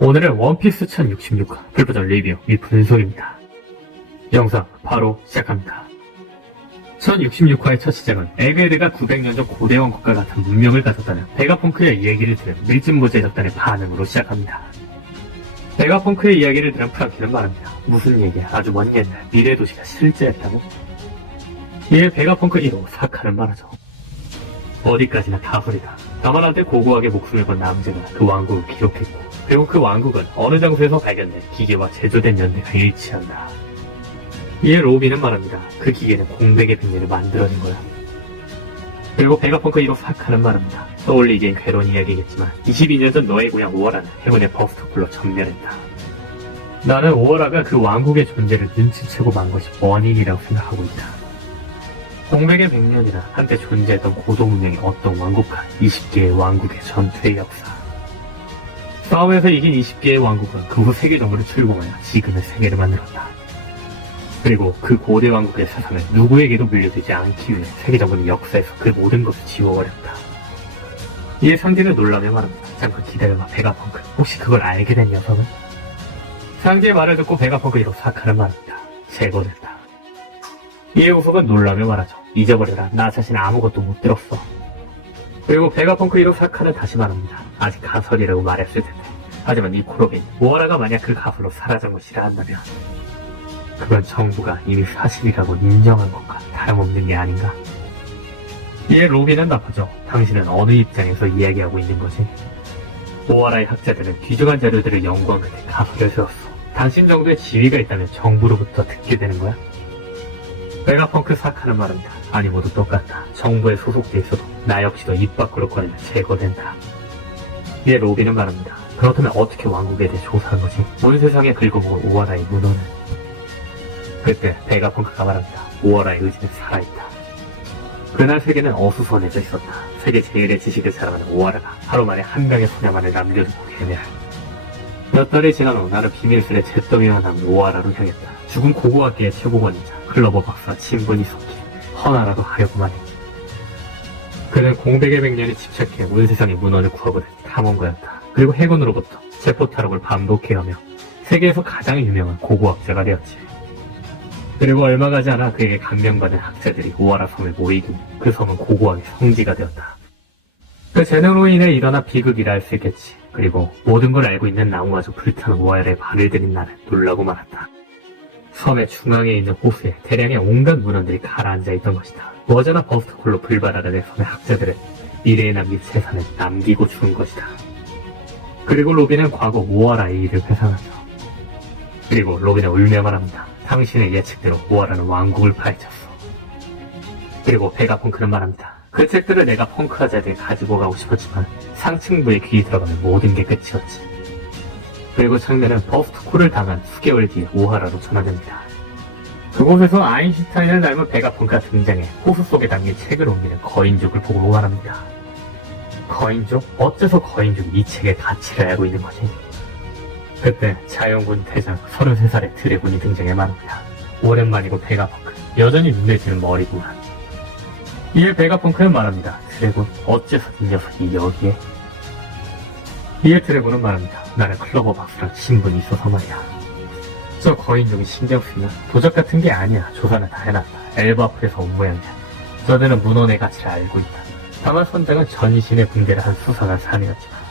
오늘은 원피스 1066화 풀버전 리뷰 및 분석입니다. 영상 바로 시작합니다. 1066화의 첫 시작은 에그헤드가 900년 전 고대 왕국과 같은 문명을 가졌다는 베가펑크의 이야기를 들은 밀짚모 제작단의 반응으로 시작합니다. 베가펑크의 이야기를 들은 프랑키는 말합니다. 무슨 얘기야, 아주 먼 옛날 미래 도시가 실제였다고? 이에 베가펑크 1호 사카는 말하죠. 어디까지나 다소리다. 다만 한때 고고하게 목숨을 건 남자가 그 왕국을 기록했고, 그리고 그 왕국은 어느 장소에서 발견된 기계와 제조된 연대가 일치한다. 이에 로비는 말합니다. 그 기계는 공백의 빙의를 만들어낸 거야. 그리고 베가펑크 1호 사카는 말합니다. 떠올리기엔 괴로운 이야기겠지만 22년 전 너의 고향 오어라는 행운의 버스트콜로 전멸했다. 나는 오어라가 그 왕국의 존재를 눈치채고 만 것이 원인이라고 생각하고 있다. 공백의 100년이나 한때 존재했던 고도문명의 어떤 왕국과 20개의 왕국의 전투의 역사. 싸움에서 이긴 20개의 왕국은 그 후 세계 정부를 출공하여 지금의 세계를 만들었다. 그리고 그 고대 왕국의 사상을 누구에게도 물려주지 않기 위해 세계 정부는 역사에서 그 모든 것을 지워버렸다. 이에 상제는 놀라며 말합니다. 잠깐 기다려봐, 베가펑크. 혹시 그걸 알게 된 녀석은? 상제의 말을 듣고 베가펑크 1호 사카는 말합니다. 제거됐다. 이에 우석은 놀라며 말하죠. 잊어버려라. 나 자신 아무것도 못 들었어. 그리고 베가펑크 1호 사카는 다시 말합니다. 아직 가설이라고 말했을 텐데. 하지만 이 코로빈, 오어라가 만약 그 가설로 사라진 것이라 한다면 그건 정부가 이미 사실이라고 인정한 것과 다름없는 게 아닌가. 이에 로빈은 나쁘죠. 당신은 어느 입장에서 이야기하고 있는 거지? 오어라의 학자들은 귀중한 자료들을 연구한 끝에 가설을 세웠어. 당신 정도의 지위가 있다면 정부로부터 듣게 되는 거야? 베가펑크 사카는 말합니다. 아니, 모두 똑같다. 정부에 소속돼 있어도 나 역시도 입 밖으로 꺼내면 제거된다. 이에 로빈은 말합니다. 그렇다면 어떻게 왕국에 대해 조사한 거지? 온 세상에 긁어먹은 오어라의 문호는? 그때 베가펑크가 말합니다. 오어라의 의지는 살아있다. 그날 세계는 어수선해져 있었다. 세계 제일의 지식을 자랑하는 오어라가 하루 만에 한 명의 소녀만을 남겨두고 괴멸. 몇 달이 지난 후 나는 비밀스레 잿더미와 남은 오어라로 향했다. 죽은 고고학계의 최고권이자 클로버 박사와 친분이 섞인 허나라도 하려고만 했지. 그는 공백의 100년에 집착해 온 세상의 문헌을 구하고는 탐험가였다. 그리고 해군으로부터 세포타록을 반복해가며 세계에서 가장 유명한 고고학자가 되었지. 그리고 얼마 가지 않아 그에게 감명받은 학자들이 오아라 섬을 모이고 그 섬은 고고학의 성지가 되었다. 그 재능으로 인해 일어나 비극이라 할 수 있겠지. 그리고 모든 걸 알고 있는 나무마저 불타는 오아라에 발을 들인 나는 놀라고 말았다. 섬의 중앙에 있는 호수에 대량의 온갖 문헌들이 가라앉아 있던 것이다. 머저나 버스트콜로 불발하는 섬의 학자들은 미래에 남긴 재산을 남기고 죽은 것이다. 그리고 로빈은 과거 오아라의 일을 회상하죠. 그리고 로빈은 울며 말합니다. 당신의 예측대로 오아라는 왕국을 파헤쳤어. 그리고 베가펑크는 말합니다. 그 책들을 내가 펑크아자에게 가지고 가고 싶었지만 상층부에 귀에 들어가면 모든 게 끝이었지. 그리고 장면은 버스트콜을 당한 수개월 뒤에 오하라로 전환됩니다. 그곳에서 아인슈타인을 닮은 베가펑크가 등장해 호수 속에 담긴 책을 옮기는 거인족을 보고 말합니다. 거인족? 어째서 거인족이 이 책의 가치를 알고 있는 거지? 그때 자연군 대장 33살의 드래곤이 등장해 말합니다. 오랜만이고 베가펑크, 여전히 눈에 띄는 머리구만. 이에 베가펑크는 말합니다. 드래곤, 어째서 이 녀석이 여기에? 이에 드래곤은 말합니다. 나는 클로버 박사랑 친분이 있어서 말이야. 저 거인족이 신경 쓰면 도적 같은 게 아니야. 조사는 다 해놨다. 엘바 앞에서 온 모양이야. 저들은 문헌의 가치를 알고 있다. 다만 선장은 전신의 붕괴를 한 수상한 사내였지만.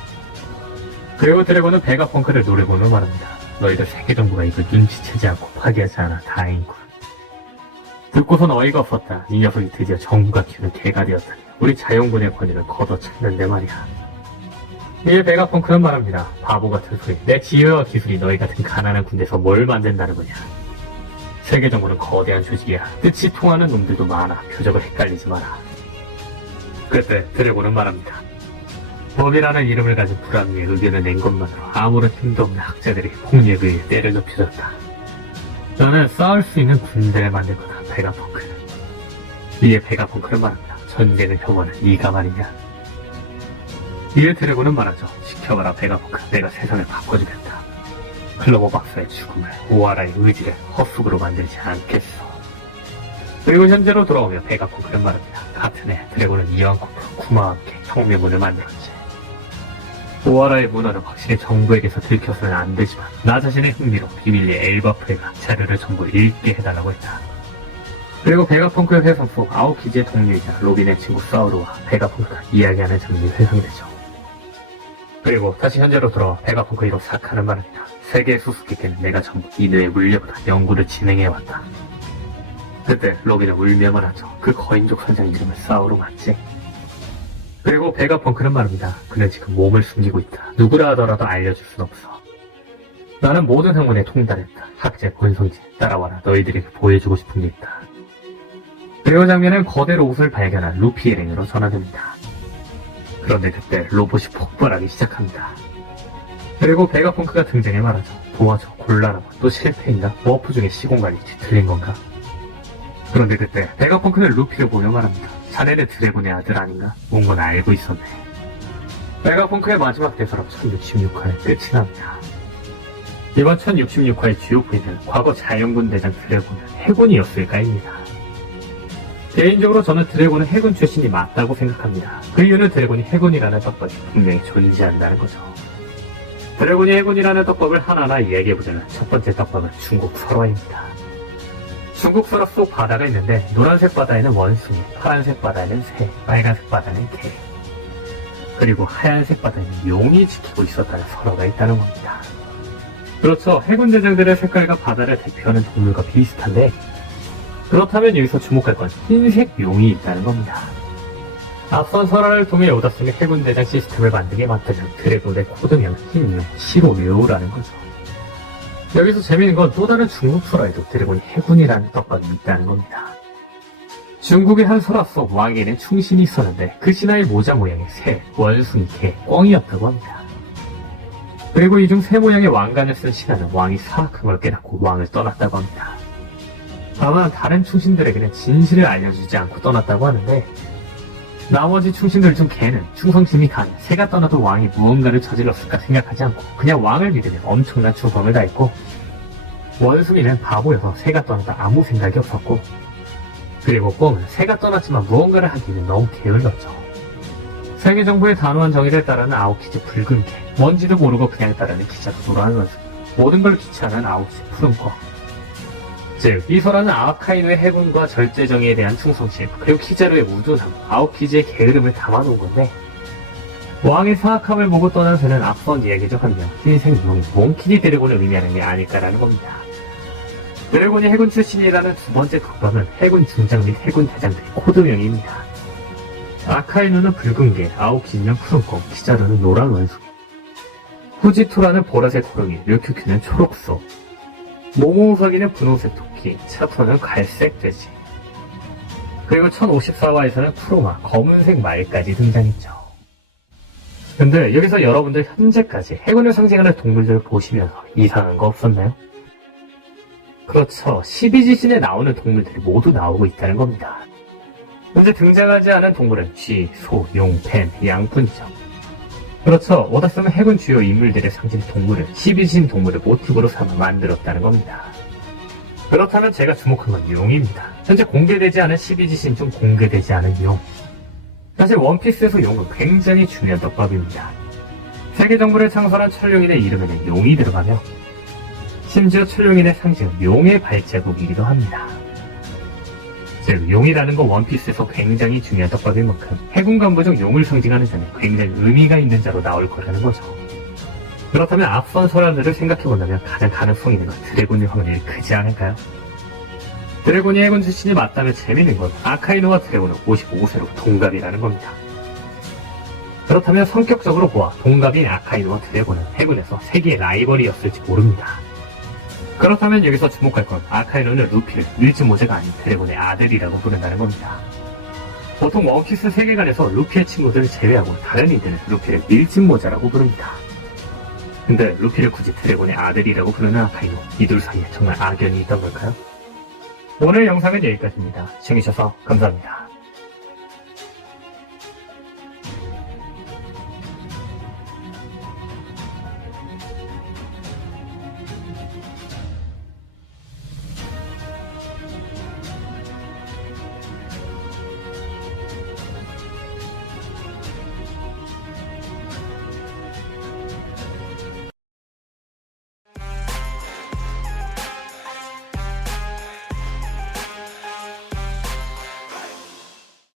그리고 드래곤은 베가펑크를 노려보며 말합니다. 너희들 세계정부가 이걸 눈치채지 않고 파괴하지 않아 다행이군. 듣고선 어이가 없었다. 이 녀석이 드디어 정부가 키우는 개가 되었다니. 우리 자연군의 권위를 걷어찼는데 말이야. 이에 베가펑크는 말합니다. 바보 같은 소리. 내 지혜와 기술이 너희 같은 가난한 군대에서 뭘 만든다는 거냐. 세계정부는 거대한 조직이야. 뜻이 통하는 놈들도 많아. 표적을 헷갈리지 마라. 그때 드래곤은 말합니다. 법이라는 이름을 가진 불합리의 의견을 낸 것만으로 아무런 힘도 없는 학자들이 폭력에 의해 때려눕혀졌다. 너는 싸울 수 있는 군대를 만들 거다, 베가펑크. 이에 베가펑크는 말합니다. 전쟁을 혐오하는 네가 말이냐. 이에 드래곤은 말하죠. 지켜봐라 베가펑크, 내가 세상을 바꿔주겠다. 클로버 박사의 죽음을, 오아라의 의지를 헛수고로 만들지 않겠어. 그리고 현재로 돌아오며 베가펑크는 말합니다. 같은 해 드래곤은 이완코프, 쿠마와 함께 혁명군을 만들었지. 오하라의 문화는 확실히 정부에게서 들켜서는 안 되지만 나 자신의 흥미로 비밀리에 엘바프레가 자료를 전부 읽게 해달라고 했다. 그리고 베가펑크의 회상 속 아오키지의 동료이자 로빈의 친구 사우루와 베가펑크가 이야기하는 장면이 회상되죠. 그리고 다시 현재로 돌아와 베가펑크 이로 사카는 말합니다. 세계의 수수께끼는 내가 전부 이누의 물려보다 연구를 진행해왔다. 그때 로빈은 울며만 하죠. 그 거인족 선장 이름은 사우루 맞지? 그리고 베가펑크는 말합니다. 그는 지금 몸을 숨기고 있다. 누구라 하더라도 알려줄 순 없어. 나는 모든 학문에 통달했다. 학제, 권성지, 따라와라. 너희들에게 보여주고 싶은 게 있다. 그리고 장면은 거대 로봇을 발견한 루피 일행으로 전환됩니다. 그런데 그때 로봇이 폭발하기 시작합니다. 그리고 베가펑크가 등장해 말하죠. 도와줘, 곤란하고 또 실패인가? 워프 중에 시공간이 뒤틀린 건가? 그런데 그때 베가펑크는 루피를 보며 말합니다. 자네는 드래곤의 아들 아닌가? 뭔 건 알고 있었네. 베가펑크의 마지막 대사로 1066화의 끝이 납니다. 이번 1066화의 주요 포인트는 과거 자연군 대장 드래곤은 해군이었을까입니다. 개인적으로 저는 드래곤은 해군 출신이 맞다고 생각합니다. 그 이유는 드래곤이 해군이라는 떡밥이 분명히 존재한다는 거죠. 드래곤이 해군이라는 떡밥을 하나하나 이야기해보자면 첫 번째 떡밥은 중국 설화입니다. 중국 설화 속 바다가 있는데 노란색 바다에는 원숭이, 파란색 바다에는 새, 빨간색 바다에는 개, 그리고 하얀색 바다에는 용이 지키고 있었다는 설화가 있다는 겁니다. 그렇죠. 해군 대장들의 색깔과 바다를 대표하는 동물과 비슷한데 그렇다면 여기서 주목할 건 흰색 용이 있다는 겁니다. 앞선 설화를 통해 오다스의 해군 대장 시스템을 만들게 만들면 드래곤의 코드명은 흰용, 시로묘라는 거죠. 여기서 재미있는 건 또 다른 중국 설화에도 드래곤이 해군이라는 떡밥이 있다는 겁니다. 중국의 한 설화 속 왕에는 충신이 있었는데 그 신하의 모자 모양의 새, 원숭이, 개, 꿩이었다고 합니다. 그리고 이 중 새 모양의 왕관을 쓴 신하는 왕이 사악한 걸 깨닫고 왕을 떠났다고 합니다. 다만 다른 충신들에게는 진실을 알려주지 않고 떠났다고 하는데 나머지 충신들 중 개는 충성심이 강해 새가 떠나도 왕이 무언가를 저질렀을까 생각하지 않고 그냥 왕을 믿으며 엄청난 충성을 다했고 원숭이는 바보여서 새가 떠나도 아무 생각이 없었고 그리고 꿩은 새가 떠났지만 무언가를 하기는 너무 게을렀죠. 세계 정부의 단호한 정의를 따르는 아오키지 붉은 개, 뭔지도 모르고 그냥 따르는 기자도 노란 원숭이, 모든 걸 귀찮은 아오키지 푸른 꿩. 즉, 이 설화는 아카이누의 해군과 절제정의에 대한 충성심, 그리고 키자루의 우조상, 아오키지의 게으름을 담아놓은 건데 왕의 사악함을 보고 떠난 새는 앞선 이야기 중 한 명, 흰색 용이 몽키니 드래곤을 의미하는 게 아닐까라는 겁니다. 드래곤이 해군 출신이라는 두 번째 덕밥은 해군 중장 및 해군 대장들의 코드명입니다. 아카이누는 붉은 개, 아오키지는 푸른 꿩, 키자루는 노란 원숭이, 후지토라는 보라색 호랑이, 류큐큐는 초록소, 모모우사기는 분홍색 토끼, 차토는 갈색 돼지, 그리고 1054화에서는 쿠로마, 검은색 말까지 등장했죠. 근데 여기서 여러분들 현재까지 해군을 상징하는 동물들을 보시면서 이상한 거 없었나요? 그렇죠. 12지신에 나오는 동물들이 모두 나오고 있다는 겁니다. 현재 등장하지 않은 동물은 쥐, 소, 용, 뱀, 양뿐이죠. 그렇죠. 오다스는 해군 주요 인물들의 상징 동물을 12신 동물을 모티브로 삼아 만들었다는 겁니다. 그렇다면 제가 주목한 건 용입니다. 현재 공개되지 않은 12지신 중 공개되지 않은 용. 사실 원피스에서 용은 굉장히 중요한 떡밥입니다. 세계 정부를 창설한 천룡인의 이름에는 용이 들어가며 심지어 천룡인의 상징은 용의 발자국이기도 합니다. 즉, 용이라는 건 원피스에서 굉장히 중요한 떡밥인 만큼 해군 간부 중 용을 상징하는 자는 굉장히 의미가 있는 자로 나올 거라는 거죠. 그렇다면 앞선 설화들을 생각해본다면 가장 가능성 있는 건 드래곤의 확률이 크지 않을까요? 드래곤이 해군 출신이 맞다면 재밌는 건 아카이누와 드래곤은 55세로 동갑이라는 겁니다. 그렇다면 성격적으로 보아 동갑인 아카이누와 드래곤은 해군에서 세계의 라이벌이었을지 모릅니다. 그렇다면 여기서 주목할 건 아카이누는 루피를 밀짚모자가 아닌 드래곤의 아들이라고 부른다는 겁니다. 보통 원피스 세계관에서 루피의 친구들을 제외하고 다른 이들은 루피를 밀짚모자라고 부릅니다. 근데 루피를 굳이 드래곤의 아들이라고 부르는 아카이누, 이 둘 사이에 정말 악연이 있던 걸까요? 오늘 영상은 여기까지입니다. 시청해주셔서 감사합니다.